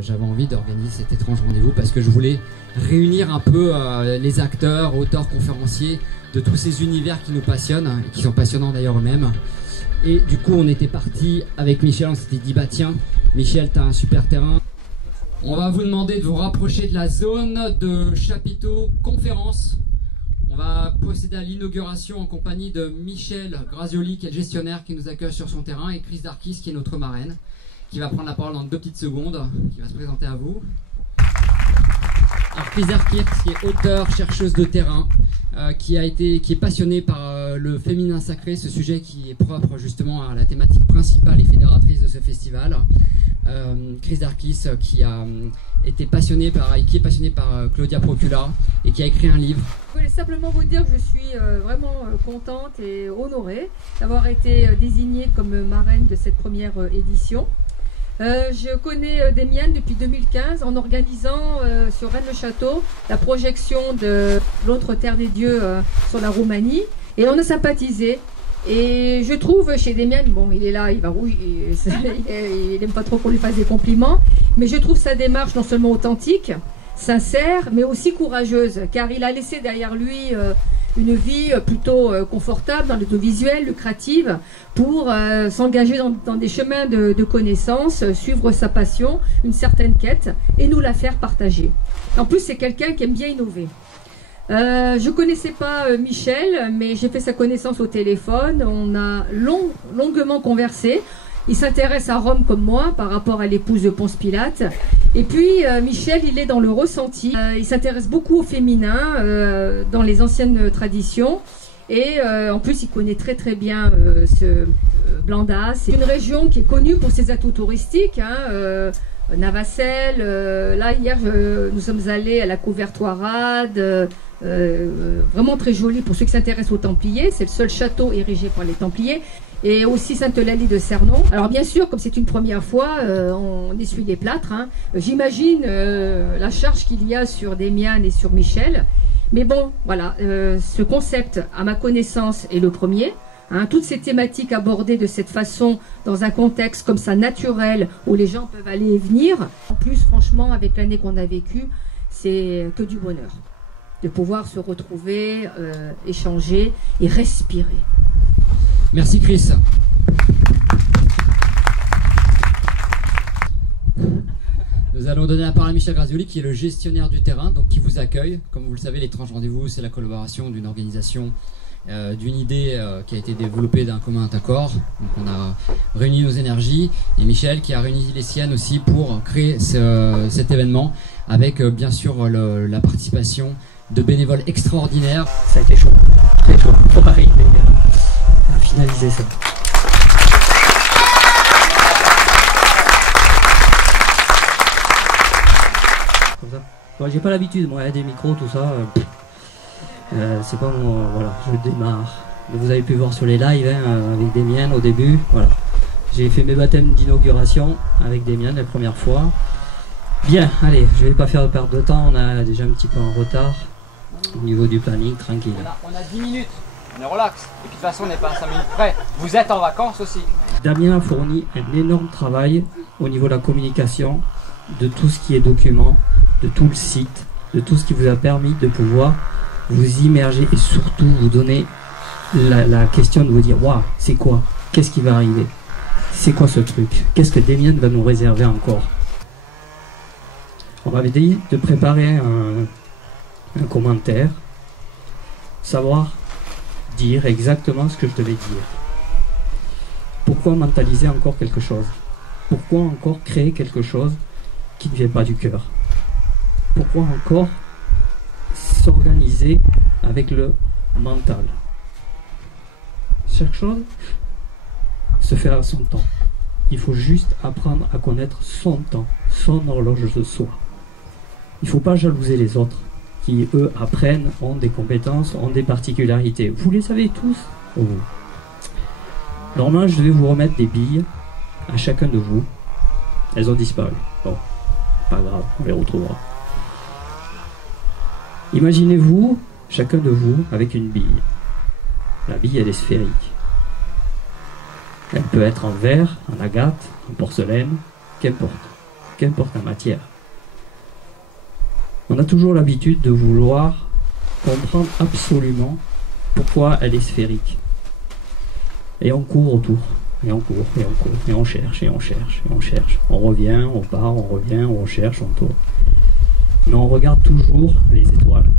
j'avais envie d'organiser cet étrange rendez-vous parce que je voulais réunir un peu les acteurs, auteurs, conférenciers de tous ces univers qui nous passionnent et qui sont passionnants d'ailleurs eux-mêmes. Et du coup, on était parti avec Michel, on s'était dit bah tiens, Michel, t'as un super terrain. On va vous demander de vous rapprocher de la zone de chapiteau conférence. On va procéder à l'inauguration en compagnie de Michel Grazioli, qui est le gestionnaire qui nous accueille sur son terrain, et Chris Darkis, qui est notre marraine, qui va prendre la parole dans 2 petites secondes, qui va se présenter à vous. Alors Chris Darkis, qui est auteur, chercheuse de terrain, qui est passionnée par le féminin sacré, ce sujet qui est propre justement à la thématique principale et fédératrice de ce festival. Chris Darkis, qui est passionné par Claudia Procula et qui a écrit un livre. Je voulais simplement vous dire que je suis vraiment contente et honorée d'avoir été désignée comme marraine de cette première édition. Je connais Demian depuis 2015 en organisant sur Rennes-le-Château la projection de l'autre terre des dieux sur la Roumanie, et on a sympathisé. Et je trouve chez Demian, bon, il est là, il va rougir, il n'aime pas trop qu'on lui fasse des compliments, mais je trouve sa démarche non seulement authentique, sincère, mais aussi courageuse, car il a laissé derrière lui une vie plutôt confortable dans l'audiovisuel, lucrative, pour s'engager dans des chemins de connaissances, suivre sa passion, une certaine quête, et nous la faire partager. En plus, c'est quelqu'un qui aime bien innover. Je connaissais pas Michel, mais j'ai fait sa connaissance au téléphone. On a longuement conversé. Il s'intéresse à Rome comme moi par rapport à l'épouse de Ponce Pilate. Et puis Michel, il est dans le ressenti. Il s'intéresse beaucoup au féminin, dans les anciennes traditions. Et en plus, il connaît très bien ce Blandas. C'est une région qui est connue pour ses atouts touristiques. Navacelles, là hier nous sommes allés à la Couvertoirade, vraiment très joli pour ceux qui s'intéressent aux Templiers. C'est le seul château érigé par les Templiers. Et aussi Sainte-Eulalie de Cernon. Alors bien sûr, comme c'est une première fois, on essuie les plâtres. J'imagine la charge qu'il y a sur Demian et sur Michel. Mais bon, voilà, ce concept, à ma connaissance, est le premier. Toutes ces thématiques abordées de cette façon, dans un contexte comme ça naturel, où les gens peuvent aller et venir. En plus, franchement, avec l'année qu'on a vécue, c'est que du bonheur. De pouvoir se retrouver, échanger et respirer. Merci Chris. Nous allons donner la parole à Michel Grazioli, qui est le gestionnaire du terrain, donc qui vous accueille. Comme vous le savez, l'étrange rendez-vous, c'est la collaboration d'une organisation, d'une idée qui a été développée d'un commun accord. Donc on a réuni nos énergies, et Michel qui a réuni les siennes aussi pour créer cet événement, avec bien sûr la participation de bénévoles extraordinaires. Ça a été chaud, très chaud, pour arriver à finaliser ça. Comme ça. Bon, j'ai pas l'habitude, moi, des micros, tout ça. C'est pas mon. Voilà, je démarre. Vous avez pu voir sur les lives avec Demian au début. Voilà. J'ai fait mes baptêmes d'inauguration avec Demian la première fois. Bien, allez, je vais pas faire perdre de temps, on a déjà un petit peu en retard au niveau du planning, tranquille. On a 10 minutes, on est relax. Et puis de toute façon, on n'est pas à 5 minutes près. Vous êtes en vacances aussi. Damien a fourni un énorme travail au niveau de la communication, de tout ce qui est document, de tout le site, de tout ce qui vous a permis de pouvoir vous immerger et surtout vous donner la question de vous dire waouh, c'est quoi? Qu'est-ce qui va arriver? C'est quoi ce truc? Qu'est-ce que Damien va nous réserver encore? On m'avait dit de préparer un commentaire, savoir dire exactement ce que je devais dire. Pourquoi mentaliser encore quelque chose? Pourquoi encore créer quelque chose qui ne vient pas du cœur? Pourquoi encore s'organiser avec le mental? Chaque chose se fait à son temps. Il faut juste apprendre à connaître son temps, son horloge de soi. Il ne faut pas jalouser les autres qui, eux, apprennent, ont des compétences, ont des particularités. Vous les savez tous. Normalement, je vais vous remettre des billes à chacun de vous. Elles ont disparu. Bon, pas grave, on les retrouvera. Imaginez-vous, chacun de vous, avec une bille. La bille, elle est sphérique. Elle peut être en verre, en agate, en porcelaine, qu'importe. qu'importe la matière. On a toujours l'habitude de vouloir comprendre absolument pourquoi elle est sphérique. Et on court autour, et on court, et on court, et on cherche, et on cherche, et on cherche. On revient, on part, on revient, on cherche, on tourne. Mais on regarde toujours les étoiles.